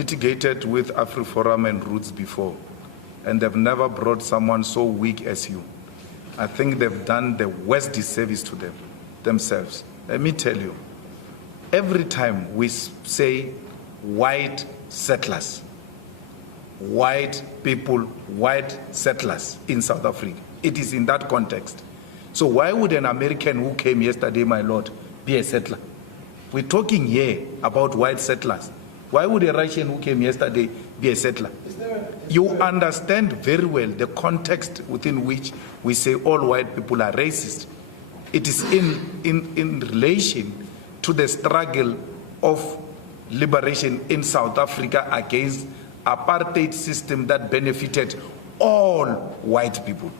litigated with Afriforum and Roots before, and they've never brought someone so weak as you. I think they've done the worst disservice to themselves. Let me tell you, every time we say white settlers, white people, white settlers in South Africa, it is in that context. So why would an American who came yesterday, my lord, be a settler? We're talking here about white settlers. Why would a Russian who came yesterday be a settler? You understand very well the context within which we say all white people are racist. It is in relation to the struggle of liberation in South Africa against apartheid system that benefited all white people.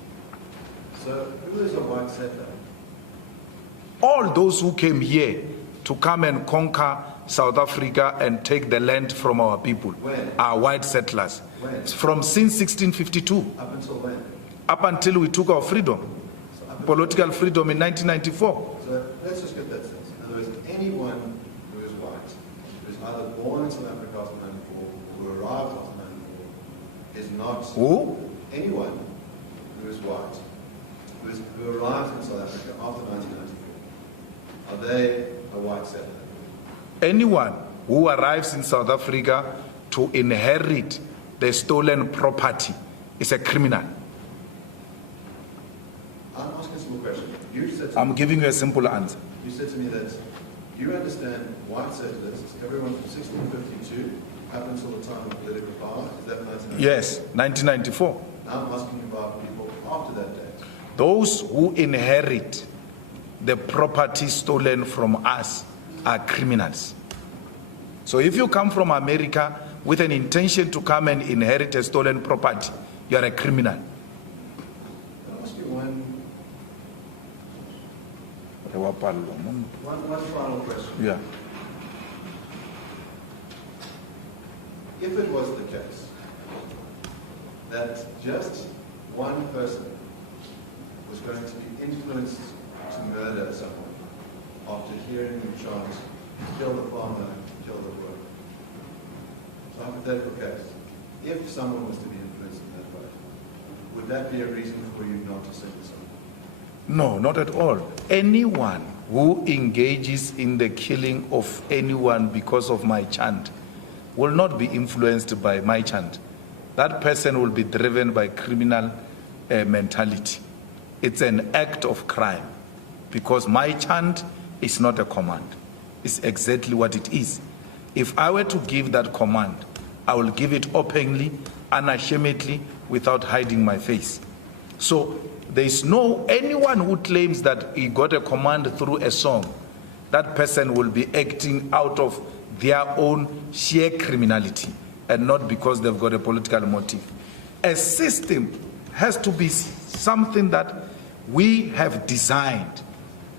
So who is a white settler? All those who came here to come and conquer South Africa and take the land from our people are white settlers. When? Since 1652. Up until when? Up until we took our freedom, political freedom in 1994. So let's just get that sense. In other words, anyone who is white, who is either born in South Africa after 1994 or who arrived after 1994 is not... Who? Anyone who is white, who arrived in South Africa after 1994, are they a white settler? Anyone who arrives in South Africa to inherit the stolen property is a criminal. I'm asking a simple question. You said I'm giving you a simple answer. You said to me that you understand white settlers, everyone from 1652 up until the time of political power. Is that 1994? Yes, 1994. Now I'm asking about people after that date. Those who inherit the property stolen from us are criminals. So if you come from America with an intention to come and inherit a stolen property, you are a criminal. I'll ask you one final question. Yeah. If it was the case that just one person was going to be influenced to murder someone after hearing the chant, kill the farmer, kill the worker. So hypothetical case, if someone was to be influenced in that way, would that be a reason for you not to sing the song? No, not at all. Anyone who engages in the killing of anyone because of my chant will not be influenced by my chant. That person will be driven by criminal mentality. It's an act of crime because my chant is not a command. It's exactly what it is. If I were to give that command, I will give it openly, unashamedly, without hiding my face. So there is anyone who claims that he got a command through a song, that person will be acting out of their own sheer criminality and not because they've got a political motive. A system has to be something that we have designed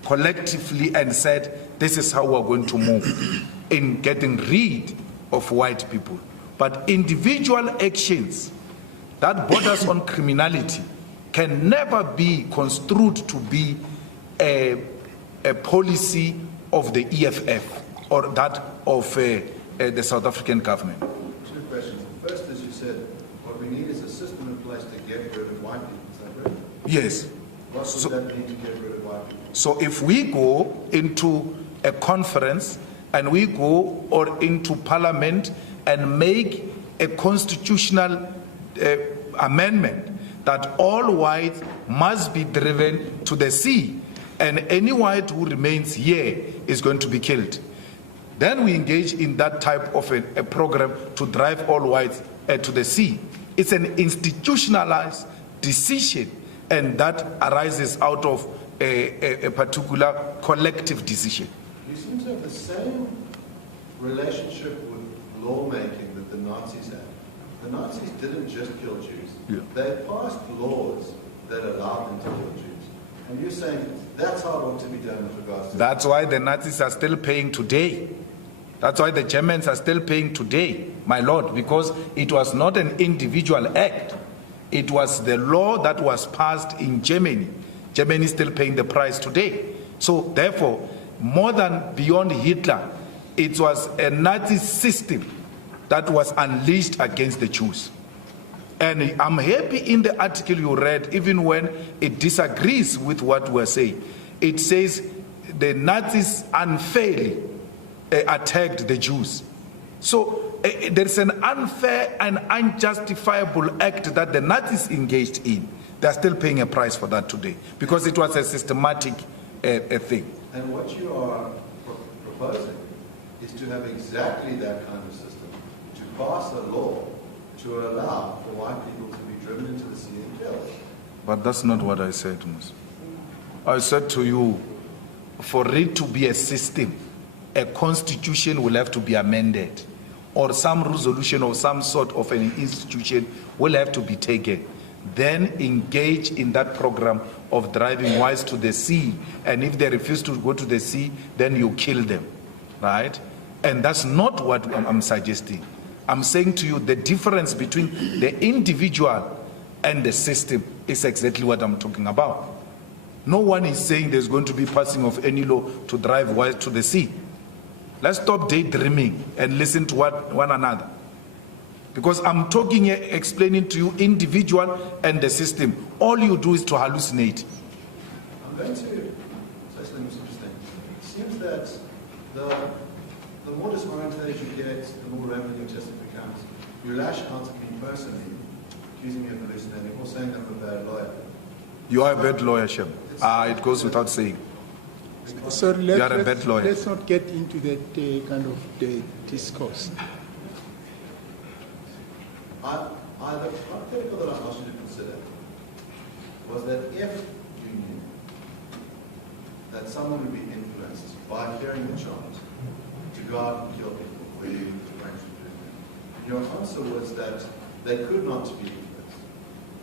collectively and said, this is how we're going to move in getting rid of white people. But individual actions that borders on criminality can never be construed to be a policy of the EFF or that of the South African government. Two questions. The first, as you said, what we need is a system in place to get rid of white people. Is that right? Yes. What would that mean to get rid of white people? So if we go into a conference and we go into parliament and make a constitutional amendment that all whites must be driven to the sea and any white who remains here is going to be killed, then we engage in that type of a program to drive all whites to the sea. It's an institutionalized decision, and that arises out of a particular collective decision. You seem to have the same relationship with lawmaking that the Nazis had. The Nazis didn't just kill Jews. Yeah. They passed laws that allowed them to kill Jews. And you're saying that's how it ought to be done with regards to... That's why the Nazis are still paying today. That's why the Germans are still paying today, my lord, because it was not an individual act. It was the law that was passed in Germany. Germany is still paying the price today. So therefore, more than beyond Hitler, it was a Nazi system that was unleashed against the Jews. And I'm happy in the article you read, even when it disagrees with what we're saying. It says the Nazis unfairly attacked the Jews. So there's an unfair and unjustifiable act that the Nazis engaged in. They're still paying a price for that today because it was a systematic thing. And what you are proposing is to have exactly that kind of system, to pass a law to allow for white people to be driven into the sea and killed. But that's not what I said, Mus. I said to you, for it to be a system, a constitution will have to be amended, or some resolution of some sort of an institution will have to be taken. Then engage in that program of driving whites to the sea, and if they refuse to go to the sea, then you kill them, right? And that's not what I'm suggesting. I'm saying to you the difference between the individual and the system is exactly what I'm talking about. No one is saying there's going to be passing of any law to drive whites to the sea. Let's stop daydreaming and listen to one another. Because I'm talking here, explaining to you individual and the system. All you do is to hallucinate. I'm going to say something interesting. It seems that the more disorientated you get, the more rambling your testimony becomes. You lash out at me personally, accusing me of hallucinating, or saying I'm a bad lawyer. You are a bad lawyer, Shem. It goes without saying. So You are a bad lawyer. Let's not get into that kind of discourse. The hypothetical that I asked you to consider was that if you knew that someone would be influenced by hearing the chant to go out and kill people, or you to bring to do that, your answer was that they could not be influenced.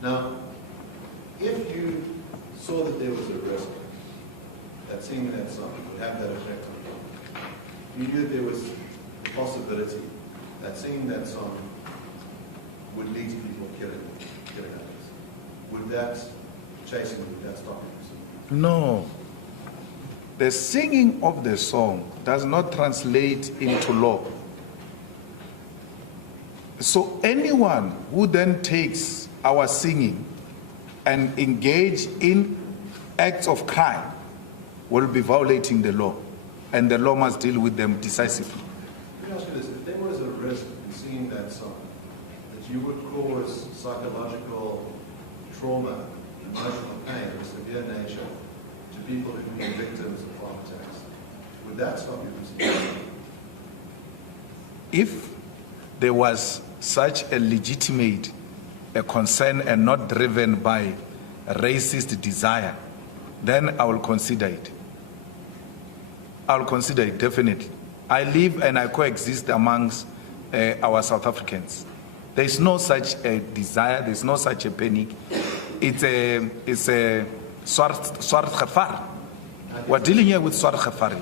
Now, if you saw that there was a risk that singing that song would have that effect on you, you knew there was a possibility that singing that song would lead to people killing others. Would that chasing, would that stop you? No. The singing of the song does not translate into law. So anyone who then takes our singing and engage in acts of crime will be violating the law, and the law must deal with them decisively. Let me ask you this: if there was a risk in singing that song, that you would cause psychological trauma, emotional pain of a severe nature to people who have been victims of heart attacks, would that stop you from singing? If there was such a legitimate concern and not driven by racist desire, then I will consider it. I'll consider it, definitely. I live and I coexist amongst our South Africans. There is no such a desire, there is no such a panic. It's a swart gevaar. We're dealing here with swart gevaar.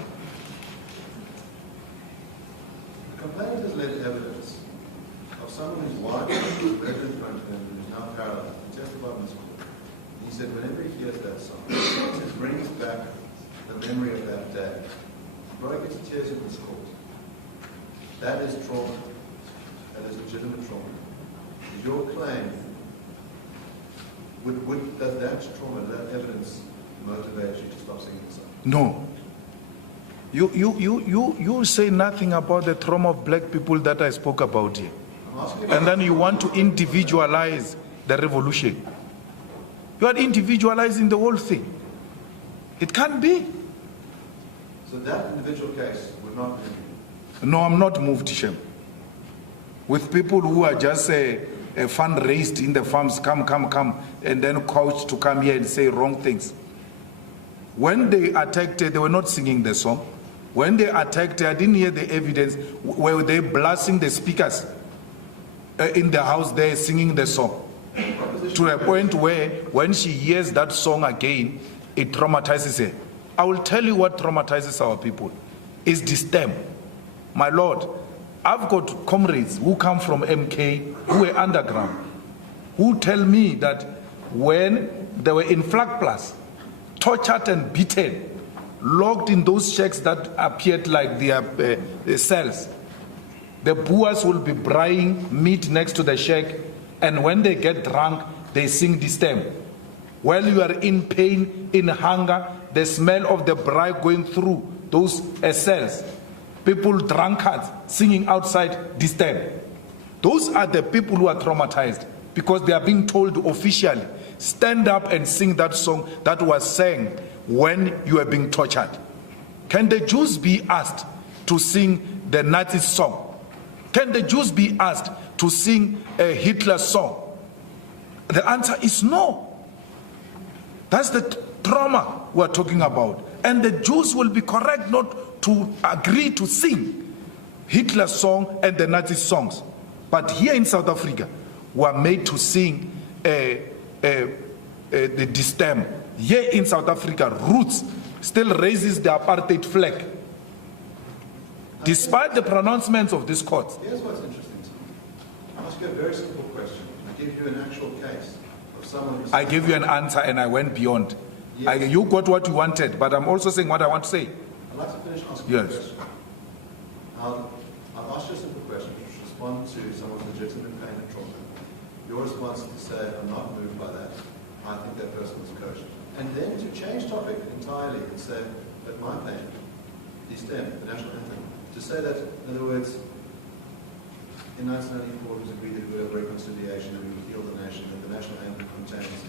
The complainant has led evidence of someone whose wife was read in front of him and is now paralyzed. He testified in this court. He said whenever he hears that song, it brings back the memory of that day. He broke into tears in this court. That is trauma. That is legitimate trauma. Is your claim, does that trauma, that evidence motivate you to stop singing the song? No. You say nothing about the trauma of black people that I spoke about here. And then you want to individualize the revolution. You are individualizing the whole thing. It can't be. So that individual case would not be. No, I'm not moved, Shem. With people who are just fundraised in the farms, come, and then coached to come here and say wrong things. When they attacked, they were not singing the song. When they attacked, I didn't hear the evidence. Were they blasting the speakers in the house there singing the song? To a point where when she hears that song again, it traumatizes her. I will tell you what traumatizes our people. It's disdain. My Lord, I've got comrades who come from MK, who were underground, who tell me that when they were in Flag Plus, tortured and beaten, locked in those shacks that appeared like their cells, The Boers will be braaiing meat next to the shack, and when they get drunk, they sing this stem. While you are in pain, in hunger, the smell of the braai going through those cells, people drunkards singing outside this stem. Those are the people who are traumatized because they are being told officially, stand up and sing that song that was sang when you are being tortured. Can the Jews be asked to sing the Nazi song? Can the Jews be asked to sing a Hitler song? The answer is no. That's the trauma we're talking about. And the Jews will be correct not to agree to sing Hitler's song and the Nazi songs. But here in South Africa, we are made to sing the stem. Here in South Africa, Roots still raises the apartheid flag. Despite the pronouncements of this court. Here's what's interesting to me. I'll ask you a very simple question. I give you an actual case of someone... I gave you an answer and I went beyond. Yes. You got what you wanted, but I'm also saying what I want to say. I'd like to finish asking you a Yes. question. I'll ask you a simple question. Respond to someone's legitimate pain and trauma. Your response is to say, I'm not moved by that. I think that person was coached. And then to change topic entirely and say, but my pain, the stem, the national anthem, to say that, in other words, in 1994 it was agreed that we would have reconciliation and we would heal the nation, and the national anthem contains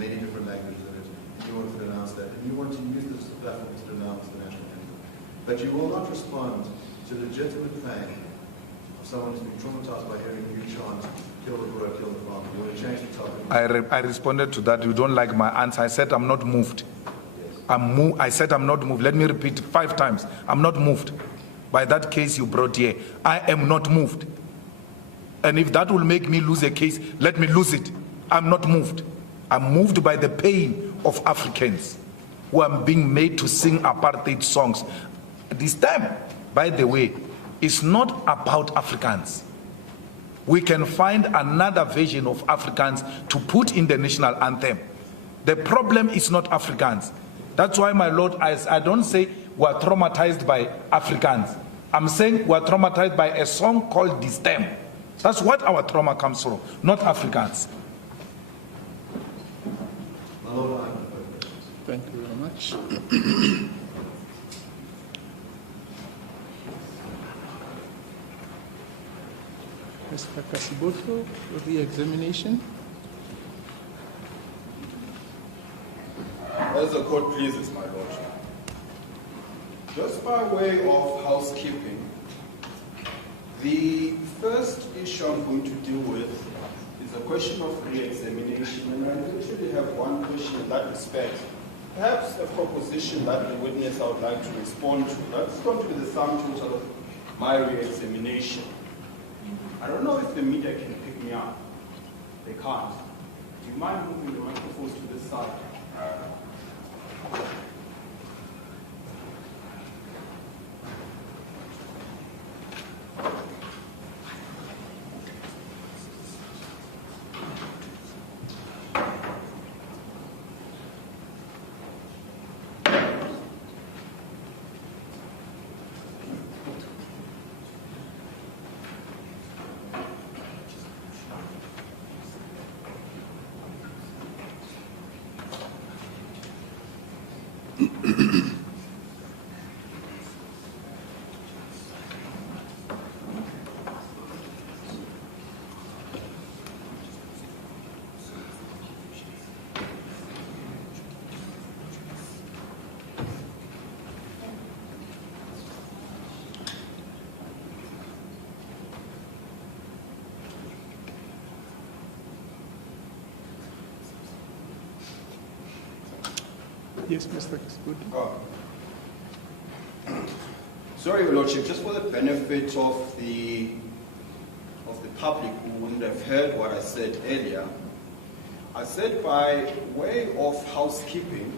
many different languages in it. You want to denounce that, and you want to use this platform to denounce the national anthem. But you will not respond to legitimate pain of someone who's been traumatized by hearing you chant, kill the Boer, kill the farmer. You want to change the topic. I responded to that. You don't like my answer. I said I'm not moved. Yes. I said I'm not moved. Let me repeat 5 times. I'm not moved by that case you brought here. I am not moved. And if that will make me lose a case, let me lose it. I'm not moved. I'm moved by the pain of Africans who are being made to sing apartheid songs. This time, by the way, is not about Africans. We can find another version of Africans to put in the national anthem. The problem is not Africans. That's why, my Lord, I don't say we're traumatized by Africans. I'm saying we're traumatized by a song called "The Stem." That's what our trauma comes from, not Africans. My Lord, I have no further questions. Thank you very much. Mr. Kasiboto, re-examination. As the court pleases, my lordship. Just by way of housekeeping, the first issue I'm going to deal with is a question of re-examination, and I literally have one question in that respect. Perhaps a proposition that the witness I would like to respond to. That's going to be the sum total of my re-examination. I don't know if the media can pick me up. They can't. Do you mind moving the microphones to this side? Yes, Mr. Kasiboto. Sorry, Your Lordship, just for the benefit of the public who wouldn't have heard what I said earlier, I said by way of housekeeping,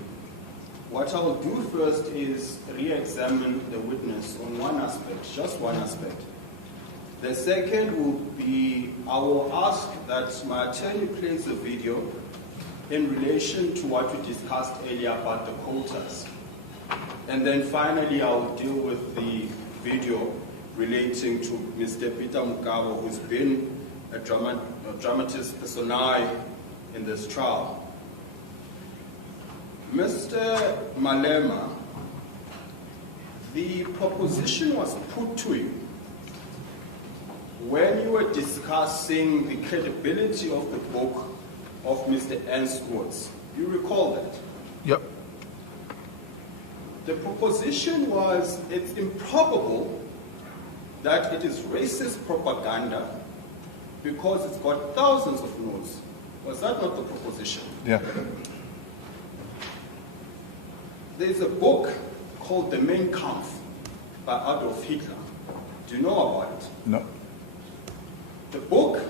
what I will do first is re-examine the witness on one aspect, just one aspect. The second will be, I will ask that my attorney plays the video in relation to what we discussed earlier about the quotas. And then finally, I will deal with the video relating to Mr. Peter Mokaba, who's been a dramatis personae in this trial. Mr. Malema, the proposition was put to you when you were discussing the credibility of the book of Mr. Ensworth. You recall that? Yep. The proposition was, it's improbable that it is racist propaganda because it's got thousands of notes. Was that not the proposition? Yeah. There's a book called The Mein Kampf by Adolf Hitler. Do you know about it? No. The book,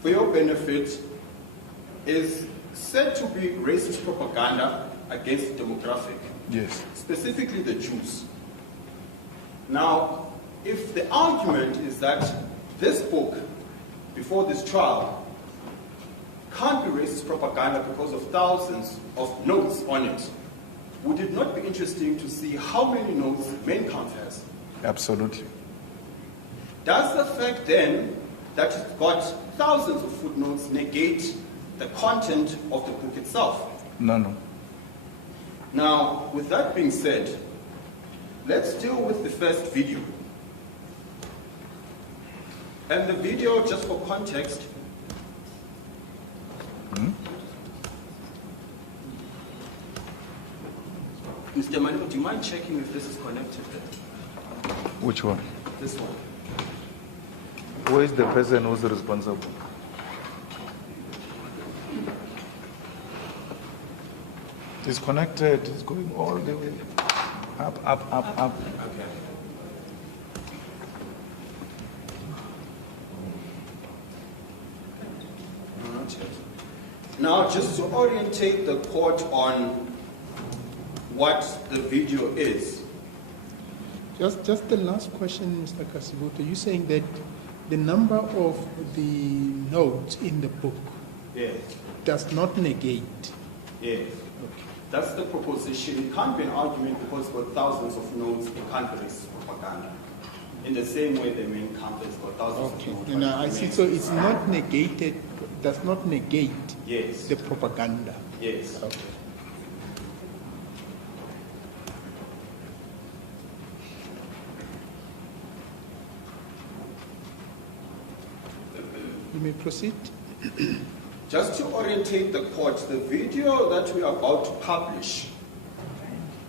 for your benefit, is said to be racist propaganda against the demographic, Yes. specifically the Jews. Now, if the argument is that this book, before this trial, can't be racist propaganda because of thousands of notes on it, would it not be interesting to see how many notes Mein Kampf has? Absolutely. Does the fact then that it's got thousands of footnotes negate the content of the book itself? No. Now, with that being said, let's deal with the first video. And the video, just for context, Mr. Malema, do you mind checking if this is connected? Which one? This one. Who is the person who's responsible? It's connected. It's going all the way up. Okay. No, not yet. Now, just to orientate the court on what the video is. Just the last question, Mr. Kasibuto. You're saying that the number of the notes in the book Yes. does not negate. Yes. Okay. That's the proposition. It can't be an argument because for thousands of notes, it can't be racist propaganda. In the same way, the Mein Kampf has got thousands Okay. of notes. No, I see. So it's not negated, does not negate Yes. the propaganda. Yes. Okay. You may proceed. Just to orientate the court, the video that we are about to publish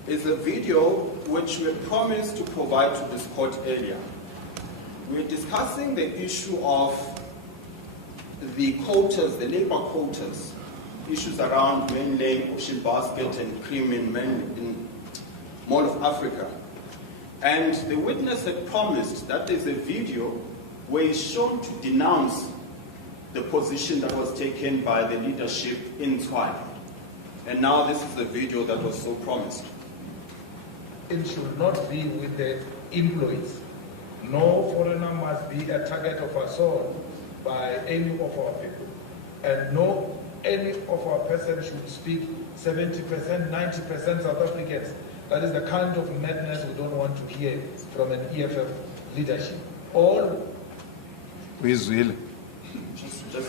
is a video which we promised to provide to this court earlier. We're discussing the issue of the quotas, the labor quotas, issues around men laying ocean basket and cream in men in Mall of Africa. And the witness had promised that there's a video where he's shown to denounce the position that was taken by the leadership in Tshwane. And now this is the video that was so promised. It should not be with the employees. No foreigner must be a target of assault by any of our people. And no any of our persons should speak 70%, 90% South Africans. That is the kind of madness we don't want to hear from an EFF leadership. All with will.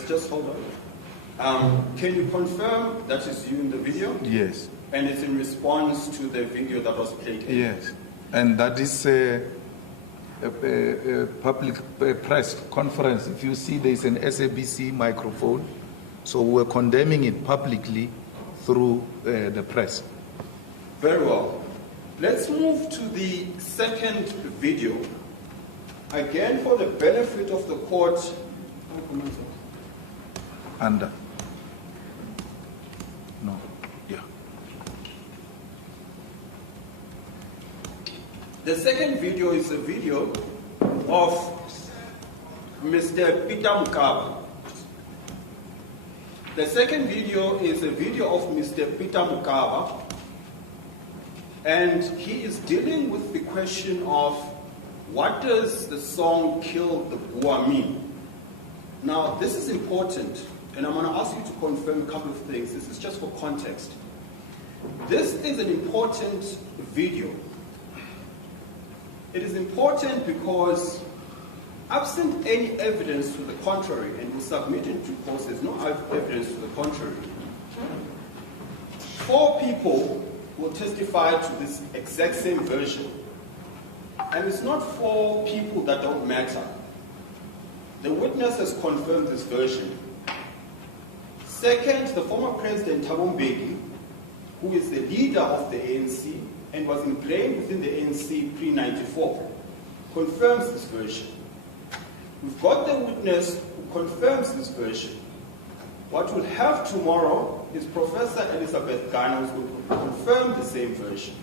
Just hold on. Can you confirm that is you in the video? Yes. And it's in response to the video that was played? Yes. And that is a public press conference. If you see, there is an SABC microphone. So we're condemning it publicly through the press. Very well. Let's move to the second video. Again, for the benefit of the court. Under. No. Yeah. The second video is a video of Mr. Peter Mokaba. The second video is a video of Mr. Peter Mokaba, and he is dealing with the question of what does the song Kill the Boer mean? Now, this is important, and I'm going to ask you to confirm a couple of things. This is just for context. This is an important video It is important because absent any evidence to the contrary, and we submit in due course, there's no evidence to the contrary, 4 people will testify to this exact same version. And it's not 4 people that don't matter. The witness has confirmed this version. Second, the former president, Thabo Mbeki, who is the leader of the ANC and was ingrained within the ANC pre-94, confirms this version. We've got the witness who confirms this version. What we'll have tomorrow is Professor Elizabeth Garner who will confirm the same version.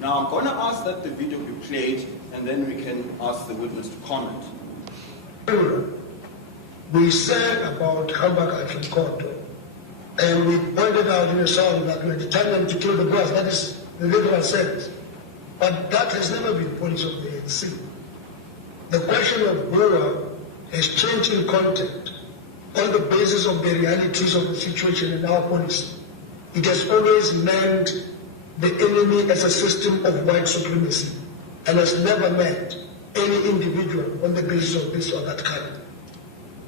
Now I'm going to ask that the video be played and then we can ask the witness to comment. We sang about Hambaka Koto, and we pointed out in a song that we are determined to kill the boys. That is the literal sense. But that has never been policy of the ANC. The question of Boer has changed in content on the basis of the realities of the situation in our policy. It has always meant the enemy as a system of white supremacy and has never meant any individual on the basis of this or that kind.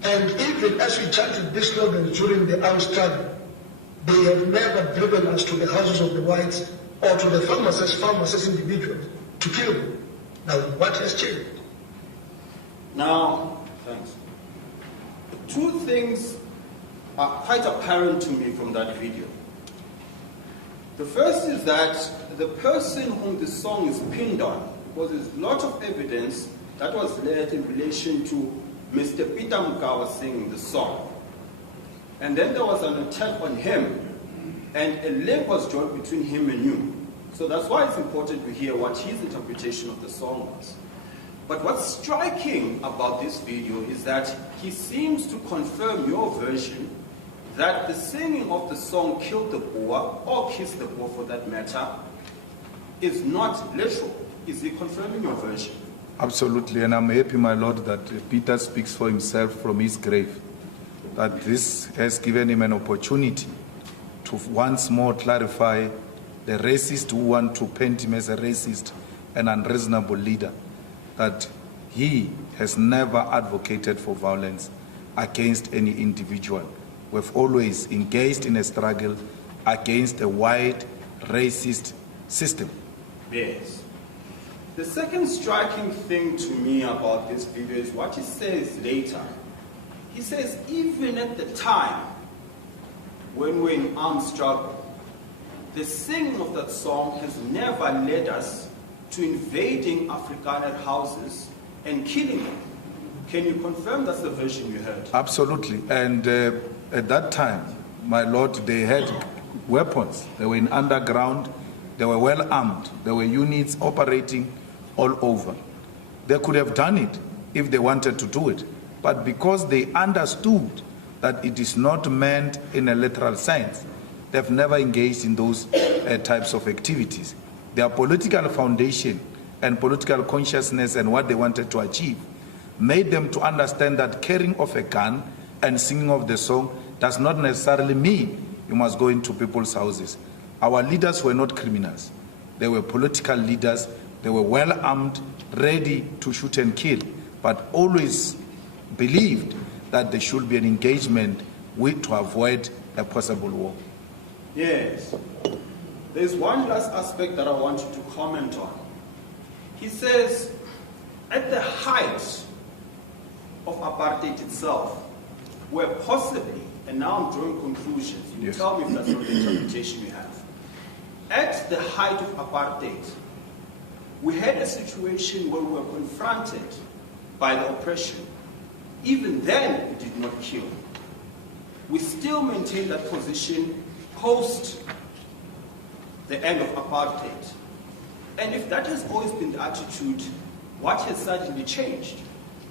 And even as we chanted this slogan during the armed struggle, they have never driven us to the houses of the whites or to the farmers as individuals to kill them. Now, what has changed? Now, thanks. 2 things are quite apparent to me from that video. The first is that the person whom the song is pinned on, because there's a lot of evidence that was led in relation to Mr. Peter Mugawa singing the song. And then there was an attack on him, and a link was drawn between him and you. So that's why it's important to hear what his interpretation of the song was. But what's striking about this video is that he seems to confirm your version that the singing of the song killed the Boer, or kissed the Boer for that matter, is not literal. Is he confirming your version? Absolutely, and I'm happy, my Lord, that Peter speaks for himself from his grave, that this has given him an opportunity to once more clarify the racist who want to paint him as a racist and unreasonable leader, that he has never advocated for violence against any individual. We've always engaged in a struggle against a white racist system. Yes. The second striking thing to me about this video is what he says later. He says, even at the time when we're in armed struggle, the singing of that song has never led us to invading Afrikaner houses and killing them. Can you confirm that's the version you heard? Absolutely. And at that time, my Lord, they had weapons. They were in underground. They were well armed. There were units operating all over. They could have done it if they wanted to do it. But because they understood that it is not meant in a literal sense, they've never engaged in those types of activities. Their political foundation and political consciousness and what they wanted to achieve made them to understand that carrying of a gun and singing of the song does not necessarily mean you must go into people's houses. Our leaders were not criminals. They were political leaders. They were well armed, ready to shoot and kill, but always believed that there should be an engagement to avoid a possible war. Yes. There's one last aspect that I want you to comment on. He says, at the height of apartheid itself, where possibly, and now I'm drawing conclusions, you Yes. tell me if that's not the interpretation you have. At the height of apartheid, we had a situation where we were confronted by the oppression. Even then, we did not kill. We still maintain that position post the end of apartheid. And if that has always been the attitude, what has suddenly changed?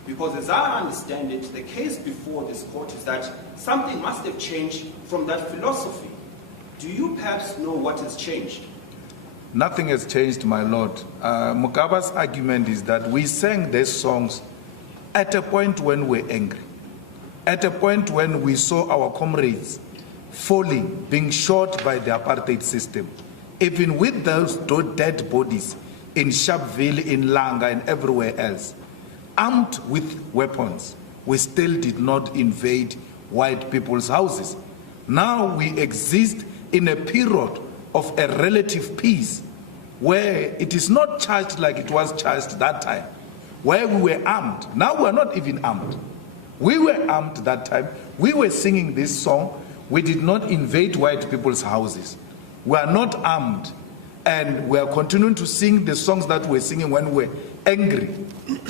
Because as I understand it, the case before this court is that something must have changed from that philosophy. Do you perhaps know what has changed? Nothing has changed, my Lord. Mugaba's argument is that we sang these songs at a point when we were angry, at a point when we saw our comrades falling, being shot by the apartheid system. Even with those dead bodies, in Sharpeville, in Langa, and everywhere else, armed with weapons, we still did not invade white people's houses. Now we exist in a period of a relative peace where it is not charged like it was charged that time, where we were armed. Now we are not even armed. We were armed that time. We were singing this song. We did not invade white people's houses. We are not armed. And we are continuing to sing the songs that we were singing when we were angry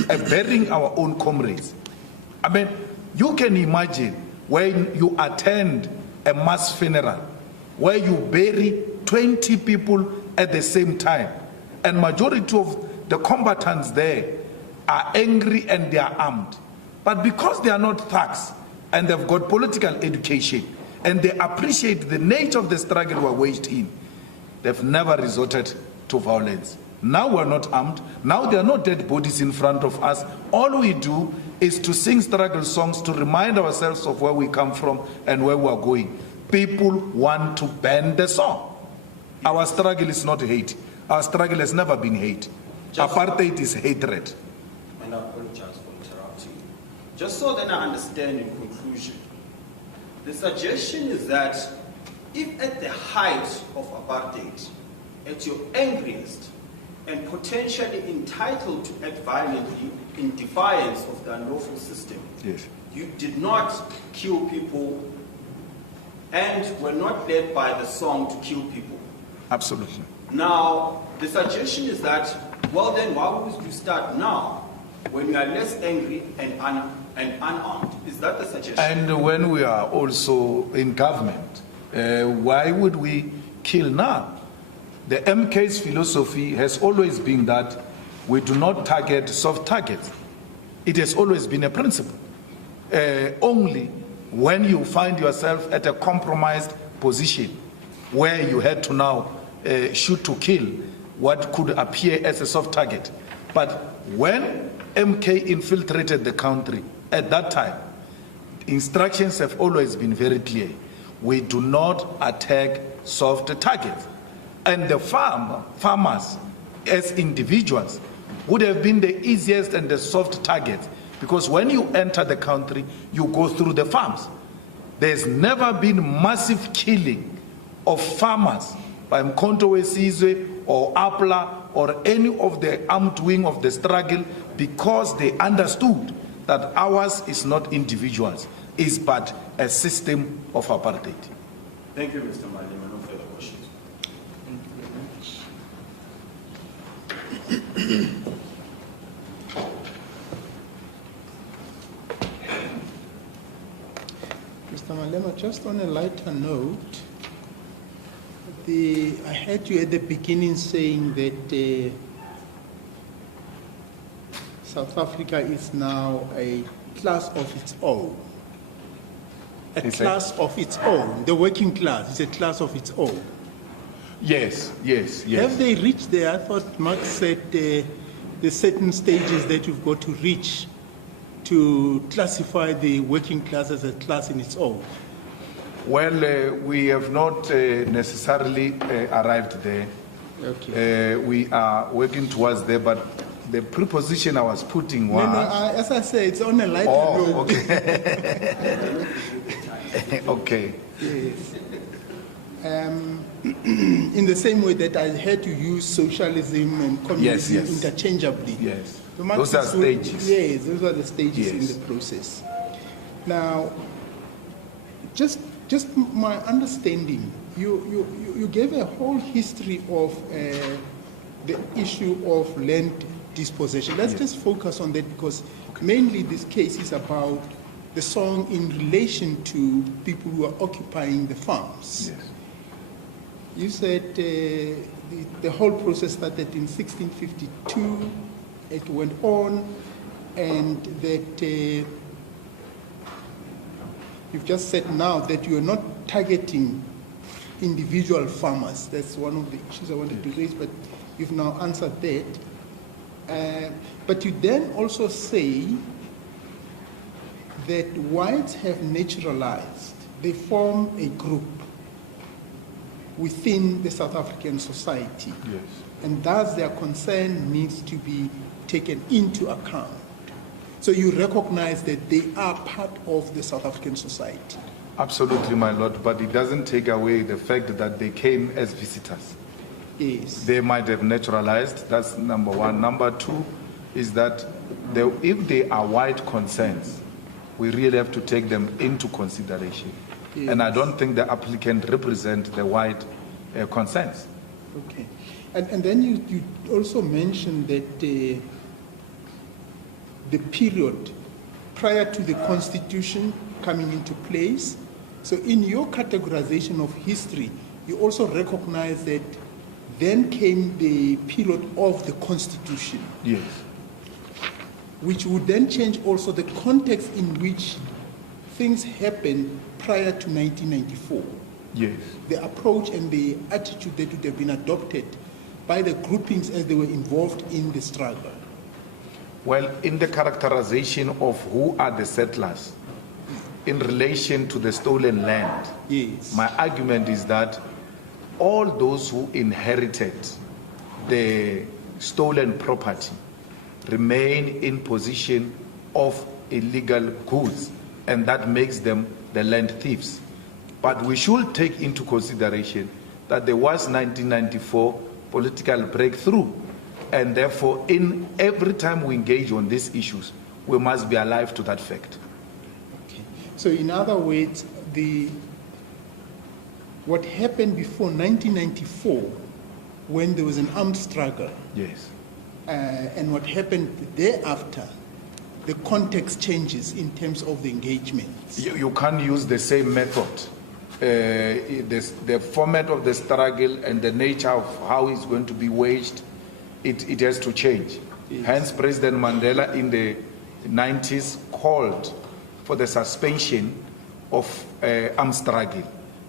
and burying our own comrades. I mean, you can imagine when you attend a mass funeral where you bury 20 people at the same time, and majority of the combatants there are angry and they are armed. But because they are not thugs and they've got political education and they appreciate the nature of the struggle we're waged in, they've never resorted to violence. Now we're not armed. Now there are no dead bodies in front of us. All we do is to sing struggle songs to remind ourselves of where we come from and where we are going. People want to ban the song. Our struggle is not hate. Our struggle has never been hate. Apartheid is hatred. And I apologize for interrupting. Just so then I understand in conclusion, the suggestion is that if at the height of apartheid, at your angriest and potentially entitled to act violently in defiance of the unlawful system, Yes. you did not kill people and were not led by the song to kill people. Absolutely. Now, the suggestion is that, well then, why would you start now when you are less angry and unarmed? Is that the suggestion? And when we are also in government, why would we kill now? The MK's philosophy has always been that we do not target soft targets. It has always been a principle. Only when you find yourself at a compromised position where you had to now shoot to kill what could appear as a soft target. But when MK infiltrated the country at that time, instructions have always been very clear. We do not attack soft targets. And the farmers, as individuals, would have been the easiest and the soft targets, because when you enter the country, you go through the farms. There's never been massive killing of farmers by Mkhonto Wesizwe or APLA or any of the armed wing of the struggle, because they understood that ours is not individuals, is but a system of apartheid. Thank you, Mr. Malema. No further questions. Mr. Malema, just on a lighter note, I heard you at the beginning saying that South Africa is now a class of its own. A class of its own. The working class is a class of its own. Yes, yes, yes. Have they reached there? I thought Marx said the certain stages that you've got to reach to classify the working class as a class in its own. Well, we have not necessarily arrived there. Okay. We are working towards there, but the preposition I was putting was... as I say, it's on a lighter note. Okay. Okay. Yes. In the same way that I had to use socialism and communism Yes. interchangeably. Yes. The Those are Marxists stages. Yes, those are the stages in Yes. the process. Now, just my understanding, you gave a whole history of the issue of land dispossession. Let's just focus on that, because mainly this case is about the song in relation to people who are occupying the farms. Yes. You said the whole process started in 1652, it went on, and that you've just said now that you are not targeting individual farmers. That's one of the issues I wanted to raise, but you've now answered that. But you then also say that whites have naturalized, they form a group within the South African society. Yes. And thus their concern needs to be taken into account. So you recognize that they are part of the South African society. Absolutely, my lord, but it doesn't take away the fact that they came as visitors. Yes. They might have naturalized, that's number one. Number two is that if they are wide concerns, we really have to take them into consideration. Yes. And I don't think the applicant represents the wide concerns. Okay. And then you also mentioned that the period prior to the Constitution coming into place. So in your categorization of history, you also recognize that then came the period of the Constitution. Yes. Which would then change also the context in which things happened prior to 1994. Yes. The approach and the attitude that would have been adopted by the groupings as they were involved in the struggle. Well, in the characterization of who are the settlers in relation to the stolen land, Yes. my argument is that all those who inherited the stolen property remain in possession of illegal goods, and that makes them the land thieves. But we should take into consideration that there was 1994 political breakthrough, and therefore in every time we engage on these issues, we must be alive to that fact. Okay. So in other words, what happened before 1994 when there was an armed struggle, Yes. and what happened thereafter, the context changes in terms of the engagements. You can't use the same method. The format of the struggle and the nature of how it's going to be waged, it has to change. Yes. Hence, President Mandela in the 90s called for the suspension of armed struggle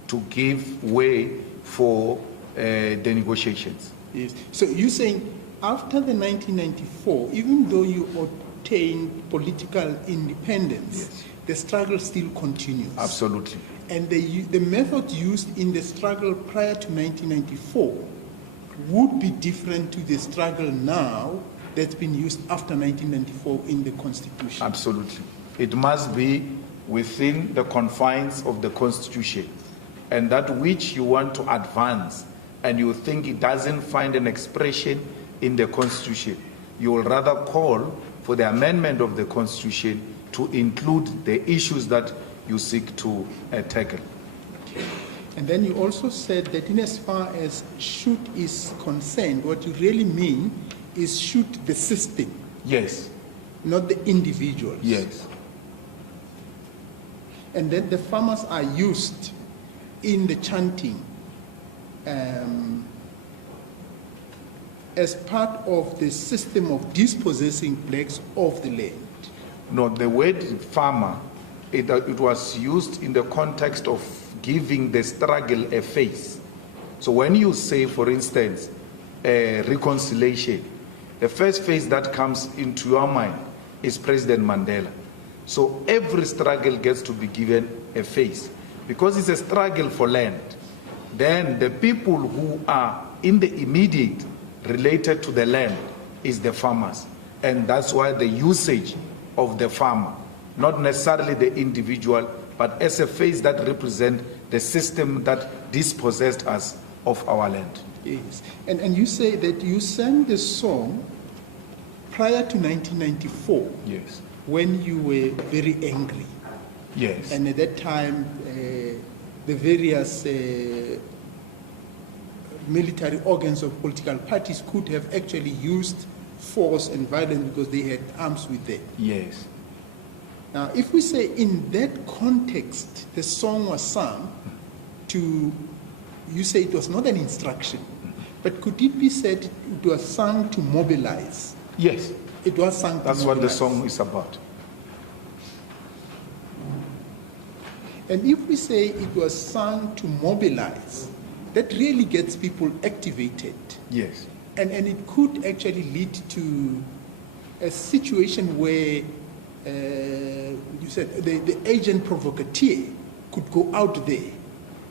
to give way for the negotiations. Yes. So you're saying after the 1994, even though you obtained political independence, Yes. the struggle still continues. Absolutely. And the method used in the struggle prior to 1994 would be different to the struggle now that's been used after 1994 in the Constitution. Absolutely. It must be within the confines of the Constitution. And that which you want to advance and you think it doesn't find an expression in the Constitution, you will rather call for the amendment of the Constitution to include the issues that you seek to tackle. And then you also said that in as far as shoot is concerned, what you really mean is shoot the system, Yes. not the individuals. Yes. And then the farmers are used in the chanting as part of the system of dispossessing blacks of the land. No, the word farmer, it was used in the context of giving the struggle a face. So when you say, for instance, reconciliation, the first face that comes into your mind is President Mandela. So every struggle gets to be given a face. Because it's a struggle for land, then the people who are in the immediate related to the land is the farmers. And that's why the usage of the farmer, not necessarily the individual, but as a face that represents the system that dispossessed us of our land. Yes. And you say that you sang the song prior to 1994. Yes. When you were very angry. Yes. And at that time, the various military organs of political parties could have actually used force and violence because they had arms with them. Yes. Now, if we say in that context, the song was sung to, you say it was not an instruction, but could it be said it was sung to mobilize? Yes. It was sung to That's mobilize. what the song is about. And if we say it was sung to mobilize, that really gets people activated. Yes. And it could actually lead to a situation where you said the agent provocateur could go out there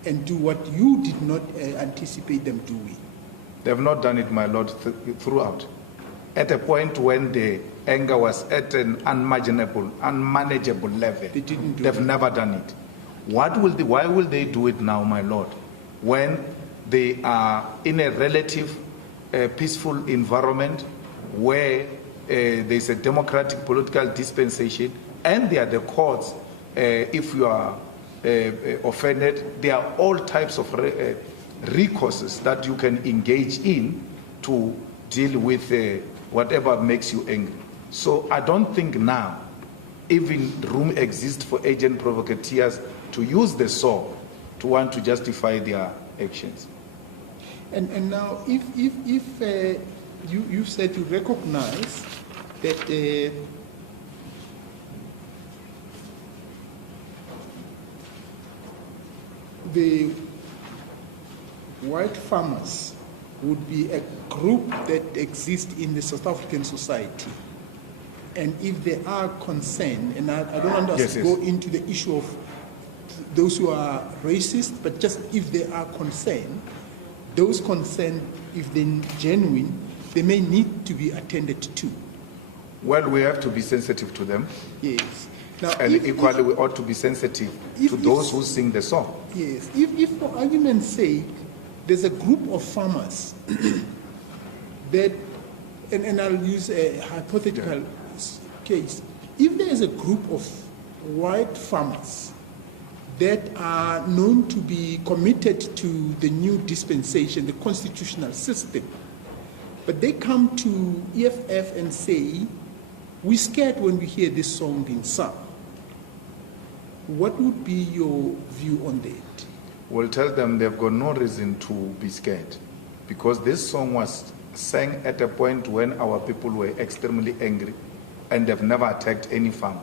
and do what you did not anticipate them doing. They have not done it, my Lord, throughout. At a point when the anger was at an unmanageable level, They didn't do they've it. never done it. Why will they do it now, my Lord, when they are in a relative peaceful environment where there's a democratic political dispensation, and they are the courts, if you are offended, there are all types of recourses that you can engage in to deal with whatever makes you angry. So I don't think now even room exists for agent provocateurs to use the sword to want to justify their actions. And now, if you said you recognize that the white farmers would be a group that exists in the South African society, and if they are concerned, and I don't want us to go into the issue of those who are racist, but just if they are concerned, those concerned, if they're genuine, they may need to be attended to. Well, we have to be sensitive to them. Yes. Now, And equally, we ought to be sensitive to those who sing the song. Yes. If for argument's sake, there's a group of farmers that, and I'll use a hypothetical case. If there is a group of white farmers that are known to be committed to the new dispensation, the constitutional system, but they come to EFF and say, we're scared when we hear this song being sung. What would be your view on that? We'll tell them they've got no reason to be scared, because this song was sang at a point when our people were extremely angry and they've never attacked any farm.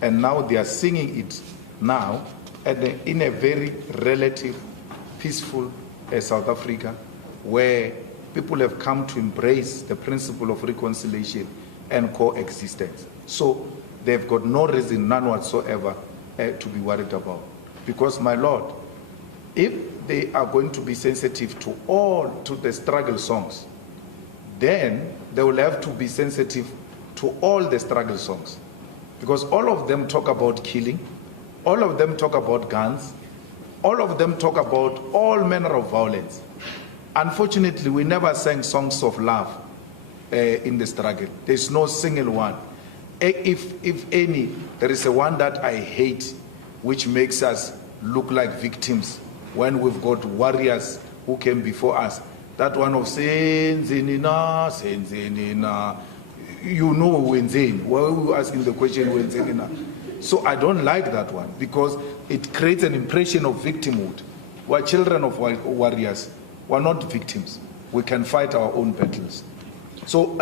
And now they are singing it now in a very relative, peaceful South Africa, where people have come to embrace the principle of reconciliation and coexistence. So they've got no reason, none whatsoever, to be worried about. Because, my Lord, if they are going to be sensitive to the struggle songs, then they will have to be sensitive to all the struggle songs. Because all of them talk about killing, all of them talk about guns, all of them talk about all manner of violence. Unfortunately, we never sang songs of love in the struggle. There's no single one. If any, there is a one that I hate, which makes us look like victims when we've got warriors who came before us. That one of Senzinina, Senzinina. You know Wenzeni. Why are you asking the question Wenzenina? So I don't like that one, because it creates an impression of victimhood. We're children of warriors. We're not victims. We can fight our own battles. So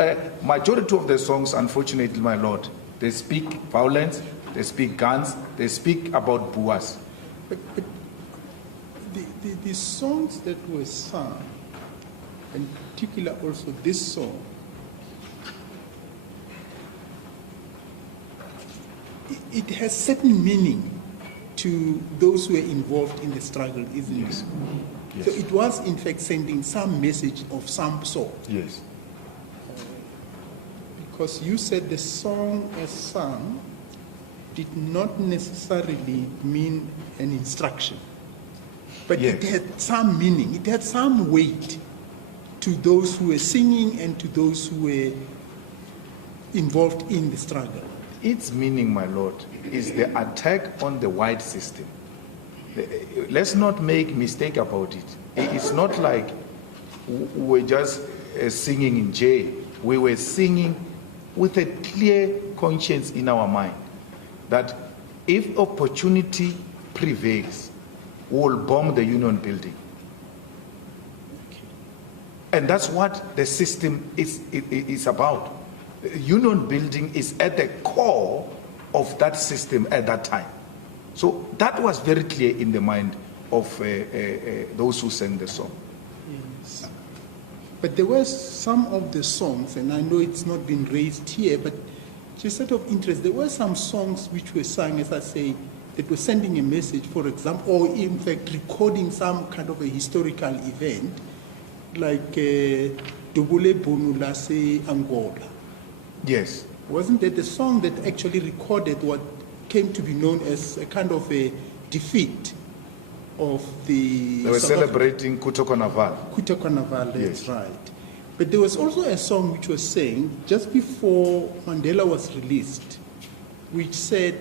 majority of the songs, unfortunately, my Lord, they speak violence, they speak guns, they speak about boas. But the songs that were sung, in particular also this song, it has certain meaning to those who are involved in the struggle, isn't it? Yes. So it was, in fact, sending some message of some sort. Yes. Because you said the song as sung did not necessarily mean an instruction. But Yes. it had some meaning, it had some weight to those who were singing and to those who were involved in the struggle. Its meaning, my Lord, is the attack on the white system. Let's not make mistake about it. It's not like we're just singing in jail. We were singing with a clear conscience in our mind that if opportunity prevails, we will bomb the union building. And that's what the system is about. Union building is at the core of that system at that time. So that was very clear in the mind of those who sang the song. Yes. But there were some of the songs, and I know it's not been raised here, but just out of interest, there were some songs which were sung, as I say, that were sending a message, for example, or in fact recording some kind of a historical event, like Dubule Bonula se Angola. Yes. Wasn't that the song that actually recorded what came to be known as a kind of a defeat of the... They were celebrating Kuto Carnival. Kuto Carnival, that's Yes. right. But there was also a song which was saying, just before Mandela was released, which said,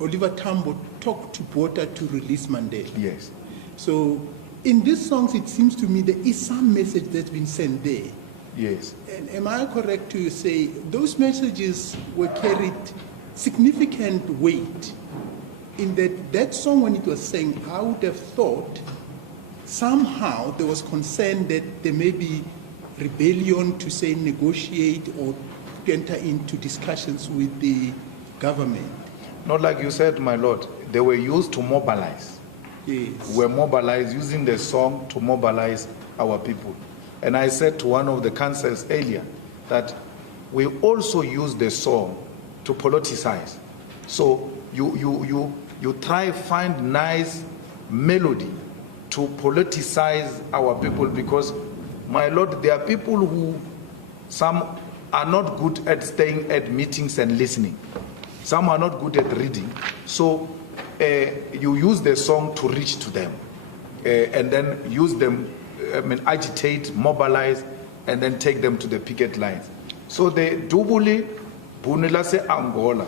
Oliver Tambo talked to Botha to release Mandela. Yes. So in these songs, it seems to me there is some message that's been sent there. Yes. And am I correct to say those messages were carried significant weight in that song when it was sang, I would have thought somehow there was concern that there may be rebellion to say negotiate or to enter into discussions with the government. Not like you said, my lord, they were used to mobilize. Yes. Were mobilized using the song to mobilize our people. And I said to one of the councils earlier that we also use the song to politicize. So you try find nice melody to politicize our people, because, my lord, there are people who, some are not good at staying at meetings and listening. Some are not good at reading. So you use the song to reach to them and then use them, agitate, mobilize, and then take them to the picket lines. So the Dubule Bonula se Angola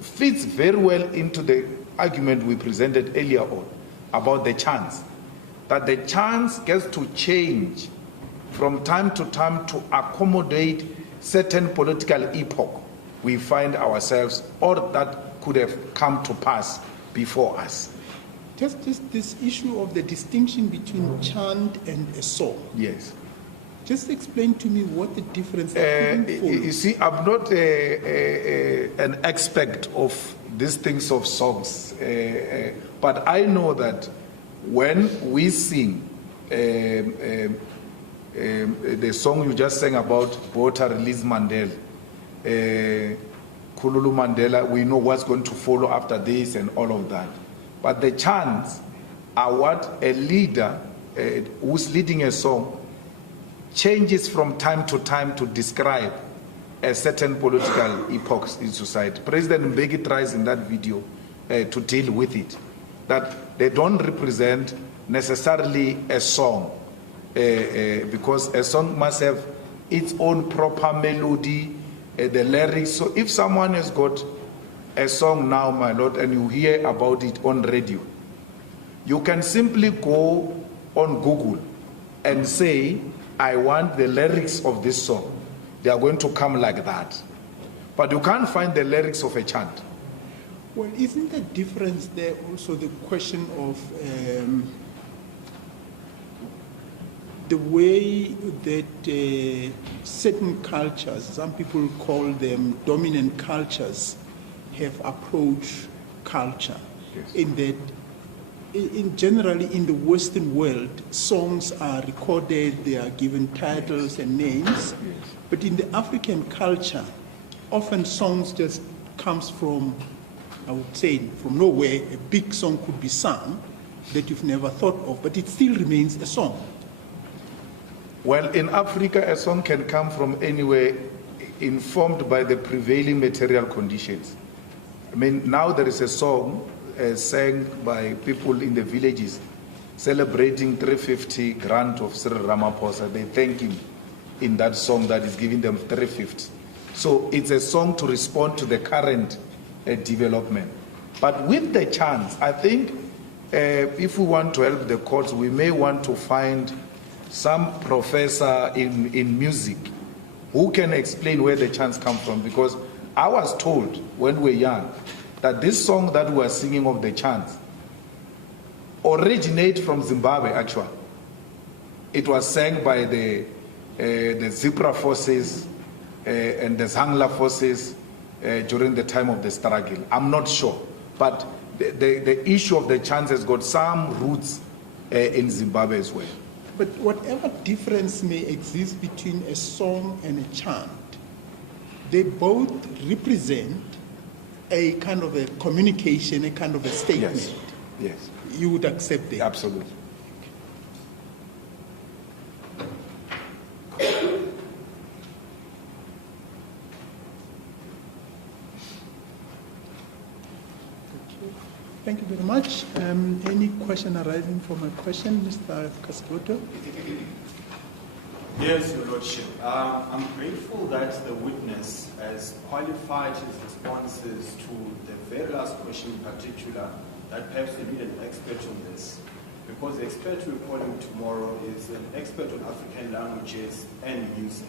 fits very well into the argument we presented earlier on about the chants, that the chants gets to change from time to time to accommodate certain political epoch we find ourselves, or that could have come to pass before us. Just this issue of the distinction between chant and a song. Yes. Just explain to me what the difference is. You see, I'm not an expert of these things of songs, but I know that when we sing the song you just sang about Botha release Mandela, Kululu Mandela, we know what's going to follow after this and all of that. But the chants are what a leader who's leading a song changes from time to time to describe a certain political epoch in society. President Mbeki tries in that video to deal with it, that they don't represent necessarily a song, because a song must have its own proper melody, the lyrics. So if someone has got a song now, my lord, and you hear about it on radio, you can simply go on Google and say, I want the lyrics of this song. They are going to come like that. But you can't find the lyrics of a chant. Well, isn't the difference there also the question of the way that certain cultures, some people call them dominant cultures, have approached culture? Yes. In that, generally in the Western world, songs are recorded, they are given titles and names. Yes. But in the African culture, often songs just comes from, I would say, from nowhere. A big song could be sung that you've never thought of, but it still remains a song. Well, in Africa, a song can come from anywhere, informed by the prevailing material conditions. I mean, now there is a song sang by people in the villages celebrating 350 grant of Cyril Ramaphosa. They thank him in that song that is giving them 350. So it's a song to respond to the current development. But with the chants, I think if we want to help the courts, we may want to find some professor in music who can explain where the chants come from, because I was told when we were young that this song that we are singing of the chants originate from Zimbabwe, actually. It was sang by the Zebra forces and the Zangla forces during the time of the struggle. I'm not sure, but the issue of the chants has got some roots in Zimbabwe as well. But whatever difference may exist between a song and a chant, they both represent a kind of a communication, a kind of a statement. Yes. Yes. You would accept that? Absolutely. Thank you very much. Any question arising from a question, Mr. Cascoto? Yes, Your Lordship. I'm grateful that the witness has qualified his responses to the very last question in particular, that perhaps they need an expert on this. Because the expert we're calling tomorrow is an expert on African languages and music.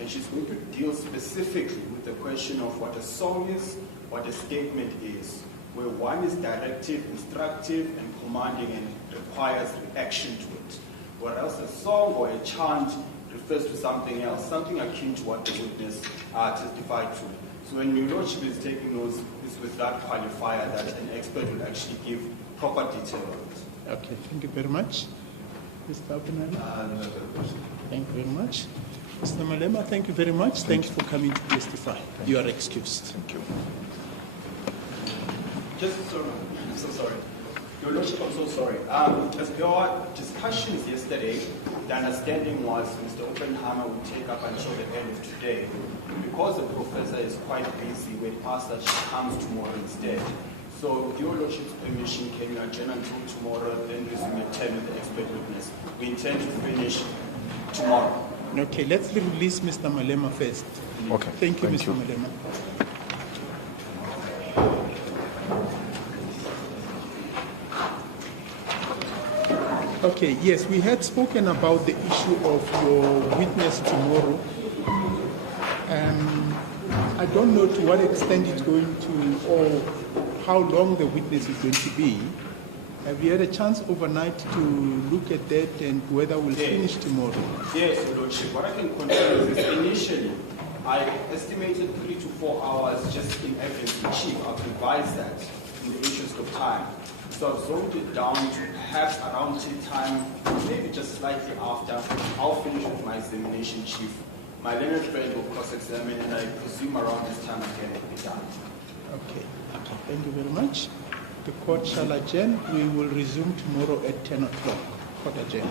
And she's going to deal specifically with the question of what a song is, what a statement is, where one is directive, instructive, and commanding and requires reaction to it. Whereas a song or a chant refers to something else, something akin to what the witness testified to. So when Your Lordship is taking notes, it's with that qualifier that an expert will actually give proper detail on it. Okay, thank you very much. Mr. Abenali? Thank you very much. Mr. Malema, thank you very much. Thanks for coming to testify. You are excused. Thank you. I'm so sorry. Your Lordship, I'm so sorry. As per our discussions yesterday, the understanding was Mr. Oppenheimer would take up until the end of today. Because the professor is quite busy, we asked that she comes tomorrow instead. So with Your Lordship's permission, can you adjourn until tomorrow, then resume at 10 with the expert witness? We intend to finish tomorrow. Okay, let's release Mr. Malema first. Okay. Thank you, Mr. Malema. Okay, yes, we had spoken about the issue of your witness tomorrow. I don't know to what extent it's going to, or how long the witness is going to be. Have you had a chance overnight to look at that and whether we'll finish tomorrow? Yes, Your Lordship. What I can confirm is initially, I estimated 3 to 4 hours just in evidence in chief. I've revised that in the interest of time. So I've zoned it down to perhaps around tea time, maybe just slightly after. I'll finish with my examination chief. My learned friend will cross-examine, and I presume around this time again it will be done. Okay, thank you very much. The court shall adjourn. We will resume tomorrow at 10 o'clock. Court adjourned.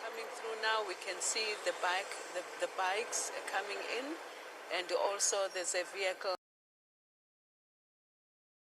Coming through now, we can see the bikes coming in, and also there's a vehicle